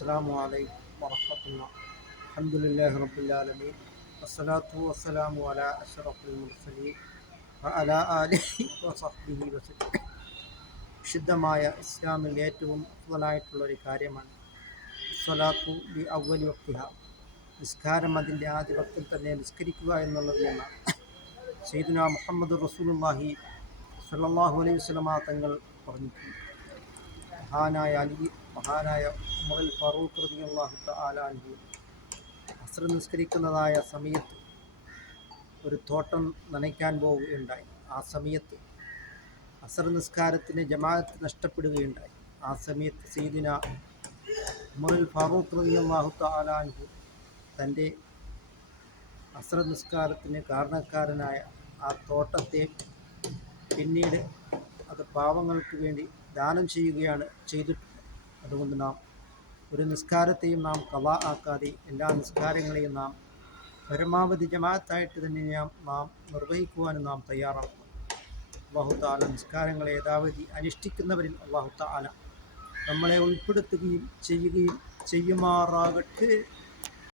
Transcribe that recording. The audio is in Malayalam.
അസ്സലാമു അലൈക്കും വറഹ്മത്തുള്ളാഹി. അൽഹംദുലില്ലാഹി റബ്ബിൽ ആലമീൻ. വസ്സലാത്തു വസ്സലാമു അലാ അഷ്റഫിൽ മുർസലീൻ വഅലാ ആലിഹി വസഹ്ബിഹി വസല്ലം. വിശുദ്ധമായ ഇസ്ലാമിൽ ഏറ്റവും അഫ്ളലായിട്ടുള്ളൊരു കാര്യമാണ് സ്വലാത്തു ബി അവ്വലി വഖ്തിഹ. നിസ്കാരം അതിൻ്റെ ആദ്യ വക്തിൽ തന്നെ നിസ്കരിക്കുക എന്നുള്ളത് എന്നാണ്. സയ്യിദുനാ മുഹമ്മദ് റസൂലുള്ളാഹി സ്വല്ലല്ലാഹു അലൈഹി വസല്ലമ തങ്ങൾ പറഞ്ഞിട്ടുണ്ട്. മഹാനായ ഉമറുൽ ഫാറൂഖ് റളിയല്ലാഹു തആല അൻഹു അസ്ർ നിസ്കരിക്കുന്നതായ സമയത്ത് ഒരു തോട്ടം നനയ്ക്കാൻ പോവുകയുണ്ടായി. ആ സമയത്ത് അസ്ർ നിസ്കാരത്തിന് ജമാഅത്ത് നഷ്ടപ്പെടുകയുണ്ടായി. ആ സമയത്ത് സയ്യിദുനാ ഉമറുൽ ഫാറൂഖ് റളിയല്ലാഹു തആല അൻഹു തൻ്റെ അസ്ർ നിസ്കാരത്തിന് കാരണക്കാരനായ ആ തോട്ടത്തെ പിന്നീട് അത് പാവങ്ങൾക്ക് വേണ്ടി ദാനം ചെയ്യുകയാണ് ചെയ്തിട്ടുള്ളത്. അതുകൊണ്ട് നാം ഒരു നിസ്കാരത്തെയും നാം ഖളാ ആക്കാതെ എല്ലാ നിസ്കാരങ്ങളെയും നാം പരമാവധി ജമാഅത്തായിട്ട് തന്നെ നാം നിർവഹിക്കുവാനും നാം തയ്യാറാക്കുക. അല്ലാഹു തആല നിസ്കാരങ്ങളെ യഥാവിധി അനുഷ്ഠിക്കുന്നവരിൽ അല്ലാഹു തആല നമ്മളെ ഉൾപ്പെടുത്തുകയും ചെയ്യുമാറാകട്ടെ.